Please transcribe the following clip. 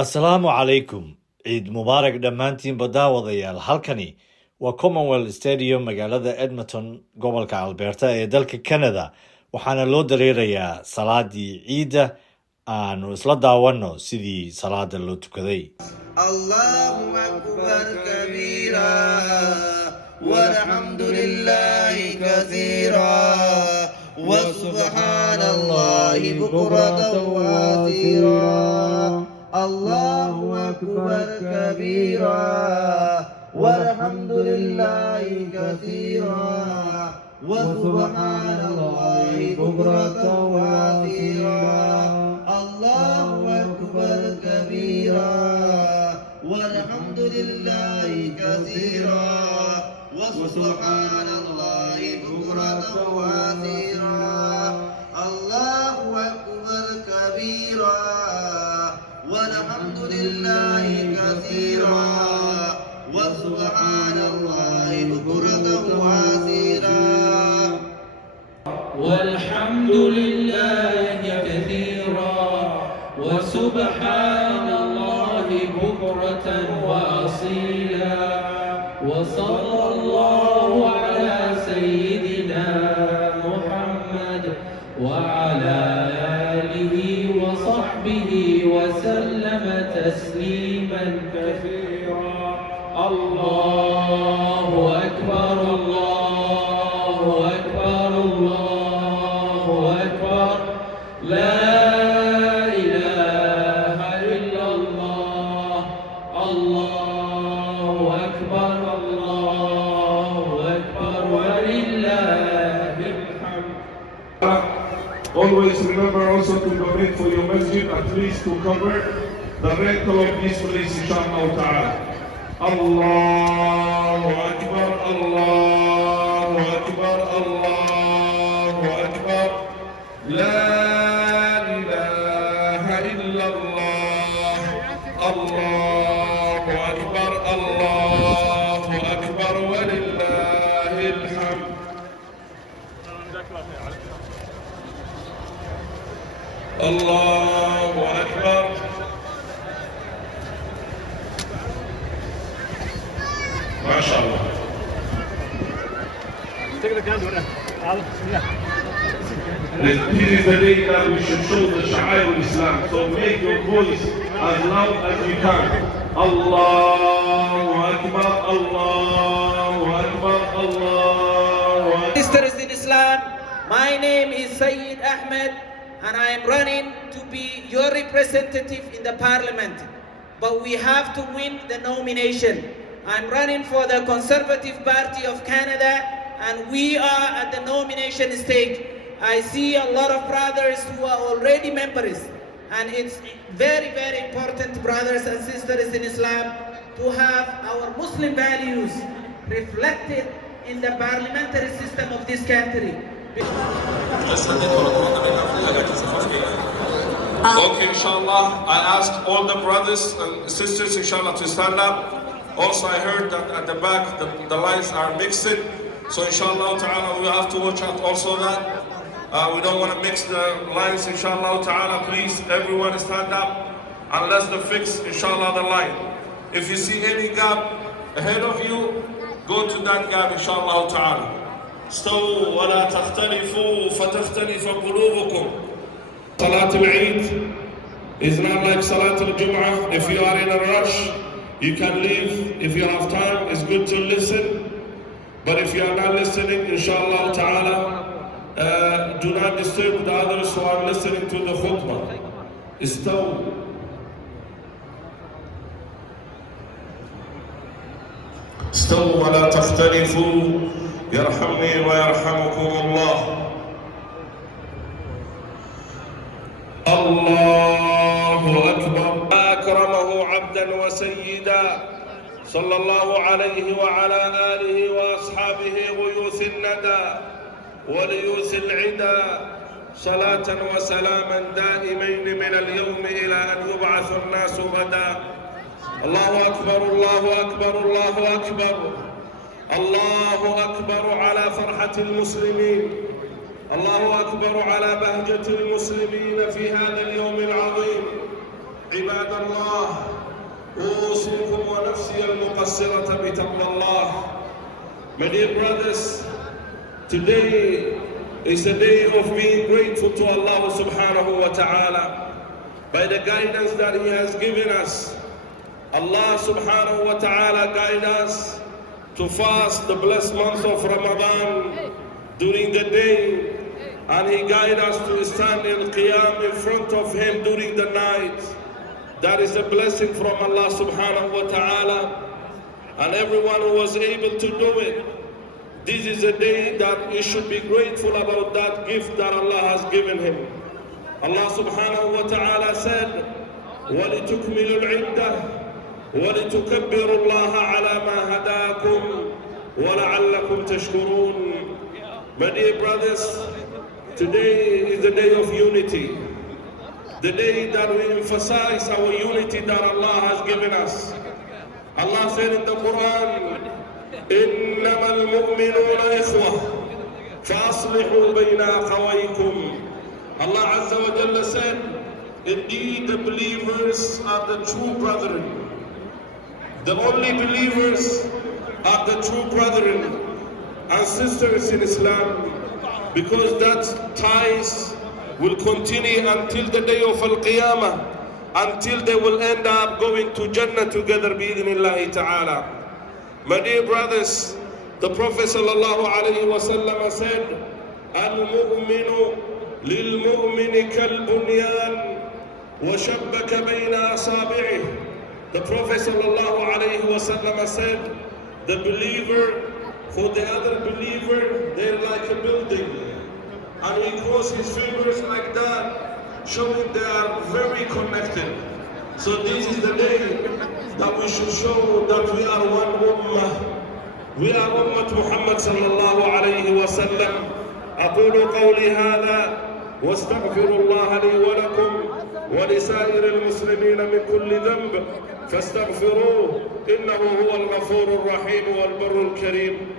Asalaamu calaykum. Ciid mubaarak dhammaantiinba daawadayaal. Halkani waa Commonwealth Stadium magaalada Edmonton, gobolka Alberta ee dalka Canada. Waxaana loo dareerayaa salaadii ciida. Aanu isla daawano sidii salaada loo tukaday. Allahu akbar kabira walhamdulillahi kathira wa subhanallahi bukratan wa asira. Allahu akbar kabira walhamdulillahi kathira wa subhanallahi bukratan wa asira. Allahu akbar kabira والحمد لله كثيرا وسبحان الله بكرة وأصيلا. الله أكبر كبيرا والحمد لله كثيرا وسبحان الله بكرة وأصيلا. والحمد لله كثيرا وسبحان الله بكرة وأصيلا. وصلى الله على سيدنا محمد وعلى آله وصحبه وسلم تسليما كثيرا. الله أكبر الله أكبر الله أكبر. لا Always remember also to donate for your masjid, at least to cover the rental of this place, inshallah ta'ala. Allahu Akbar, Allahu Akbar, Allahu Akbar. La ilaha illallah. Allahu Akbar, Allahu Akbar, walillahi alhamd. الله أكبر. ما شاء الله. This is the day that we should show the Sha'air of Islam. So make your voice as loud as you can. Allahu Akbar, Allahu Akbar, Allahu Akbar. Sisters in Islam, my name is Sayyid Ahmed, and I am running to be your representative in the parliament. But we have to win the nomination. I'm running for the Conservative Party of Canada, and we are at the nomination stage. I see a lot of brothers who are already members, and it's very, very important, brothers and sisters in Islam, to have our Muslim values reflected in the parliamentary system of this country. Okay, inshallah, I ask all the brothers and sisters, inshallah, to stand up. Also, I heard that at the back, the lines are mixing. So, inshallah ta'ala, we have to watch out also that. We don't want to mix the lines, inshallah ta'ala. Please, everyone stand up. And let's fix, inshallah, the line. If you see any gap ahead of you, go to that gap, inshallah ta'ala. استووا ولا تختلفوا فتختلف قلوبكم. Salat al-Eid is not like Salat al-Jum'ah. If you are in a rush, you can leave. If you have time, it's good to listen. But if you are not listening, inshallah ta'ala, do not disturb the others who are listening to the khutbah. استووا. استووا ولا تختلفوا يرحمني ويرحمكم الله. الله أكبر. أكرمه عبدا وسيدا صلى الله عليه وعلى آله وأصحابه غيوث الندى وليوث العدا صلاة وسلاما دائمين من اليوم إلى أن يبعث الناس غدا. الله أكبر الله أكبر الله أكبر. الله أكبر على فرحة المسلمين. الله أكبر على بهجة المسلمين في هذا اليوم العظيم. عباد الله أوصيكم ونفسي المقصرة بتقوى الله. My dear brothers, today is a day of being grateful to Allah subhanahu wa ta'ala by the guidance that He has given us. Allah subhanahu wa ta'ala guide us to fast the blessed month of Ramadan during the day, and He guide us to stand in Qiyam in front of Him during the night. That is a blessing from Allah subhanahu wa ta'ala, and everyone who was able to do it, this is a day that we should be grateful about that gift that Allah has given him. Allah subhanahu wa ta'ala said, وَلِتُكْمِلُوا الْعِدَّةِ وَلِتُكَبِّرُوا اللَّهَ عَلَى مَا هَدَاكُمْ وَلَعَلَّكُمْ تَشْكُرُونَ. My dear brothers, today is the day of unity. The day that we emphasize our unity that Allah has given us. Allah said in the Quran, إِنَّمَا الْمُؤْمِنُونَ إِخْوَةٌ فَأَصْلِحُوا بَيْنَ أَخَوَيْكُمْ. Allah Azza wa Jalla said, indeed the believers are the true brethren. The only believers are the true brethren and sisters in Islam, because that ties will continue until the day of Al-Qiyamah, until they will end up going to Jannah together bi-idhnillahi ta'ala. My dear brothers, the Prophet sallallahu alayhi wa sallam said, Al-mu'minu lil-mu'mini kal-bunyan wa shabbaka bayna asabi'ih. The Prophet sallallahu alayhi wa sallam said, the believer for the other believer, they're like a building. And he crossed his fingers like that, showing they are very connected. So this is the day that we should show that we are one ummah. We are ummah Muhammad sallallahu alayhi wa sallam. أقول قولي هذا واستغفر الله لي ولكم ولسائر المسلمين من كل ذنب فاستغفروه إنه هو الغفور الرحيم والبر الكريم.